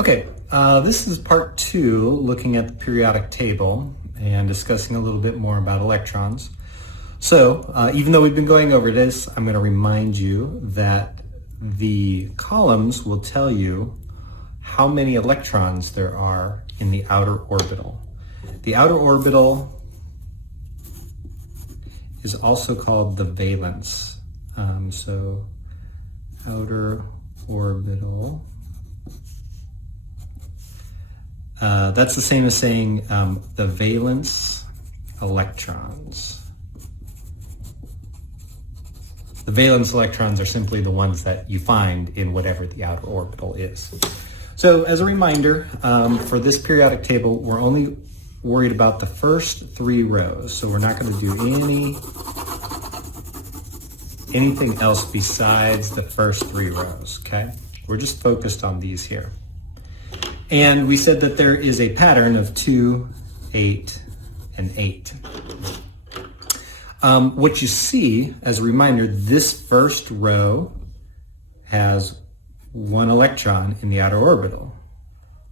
Okay, this is part 2, looking at the periodic table and discussing a little bit more about electrons. So, even though we've been going over this, I'm going to remind you that the columns will tell you how many electrons there are in the outer orbital. The outer orbital is also called the valence. So, outer orbital. That's the same as saying the valence electrons. The valence electrons are simply the ones that you find in whatever the outer orbital is. So as a reminder, for this periodic table, we're only worried about the first 3 rows. So we're not going to do anything else besides the first 3 rows, okay? We're just focused on these here. And we said that there is a pattern of 2, 8, and 8. What you see, as a reminder, this first row has 1 electron in the outer orbital.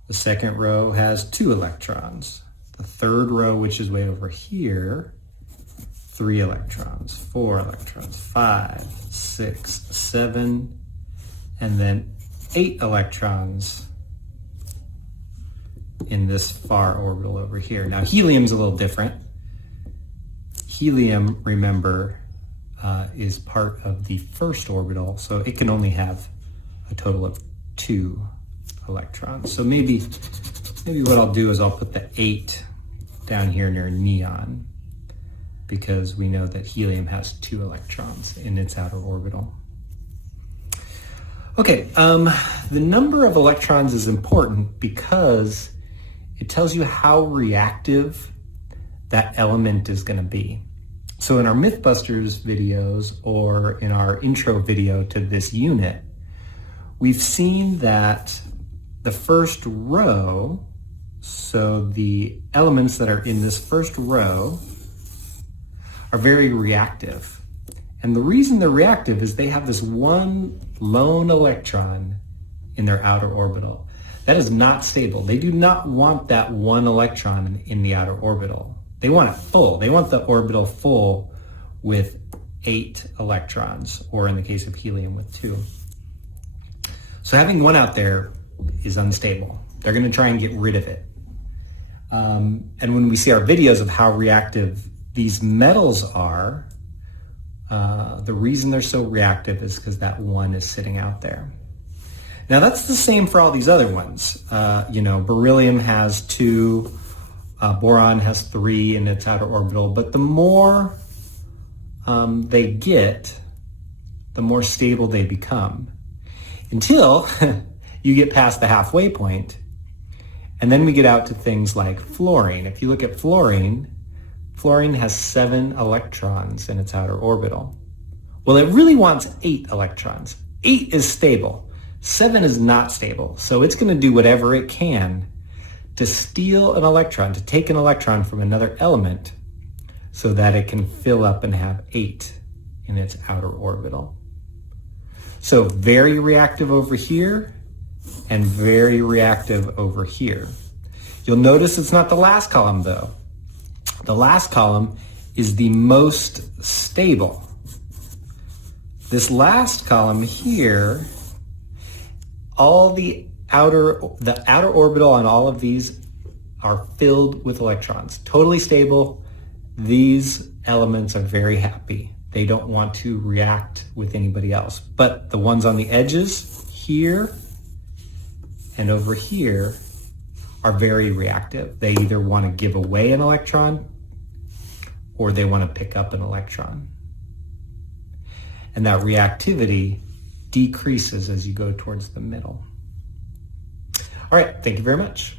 The second row has 2 electrons. The third row, which is way over here, 3 electrons, 4 electrons, 5, 6, 7, and then 8 electrons in this far orbital over here. Now helium's a little different. Helium, remember, is part of the first orbital, so it can only have a total of 2 electrons. So maybe what I'll do is I'll put the 8 down here near neon, because we know that helium has 2 electrons in its outer orbital. Okay, the number of electrons is important because it tells you how reactive that element is going to be. So in our Mythbusters videos or in our intro video to this unit, we've seen that the first row, so the elements that are in this first row, are very reactive. And the reason they're reactive is they have this one lone electron in their outer orbital. That is not stable. They do not want that 1 electron in the outer orbital. They want it full. They want the orbital full with 8 electrons, or in the case of helium with 2. So having 1 out there is unstable. They're going to try and get rid of it. And when we see our videos of how reactive these metals are, the reason they're so reactive is because that 1 is sitting out there. Now that's the same for all these other ones. Beryllium has 2, boron has 3 in its outer orbital, but the more they get, the more stable they become, until you get past the halfway point, and then we get out to things like fluorine. If you look at fluorine has 7 electrons in its outer orbital. Well, it really wants 8 electrons. 8 is stable. 7 is not stable, so it's going to do whatever it can to steal an electron, to take an electron from another element so that it can fill up and have 8 in its outer orbital. So very reactive over here and very reactive over here. You'll notice it's not the last column though. The last column is the most stable. This last column here, all the outer orbital on all of these are filled with electrons. Totally stable. These elements are very happy. They don't want to react with anybody else. But the ones on the edges, here and over here, are very reactive. They either want to give away an electron or they want to pick up an electron. And that reactivity decreases as you go towards the middle. All right, thank you very much.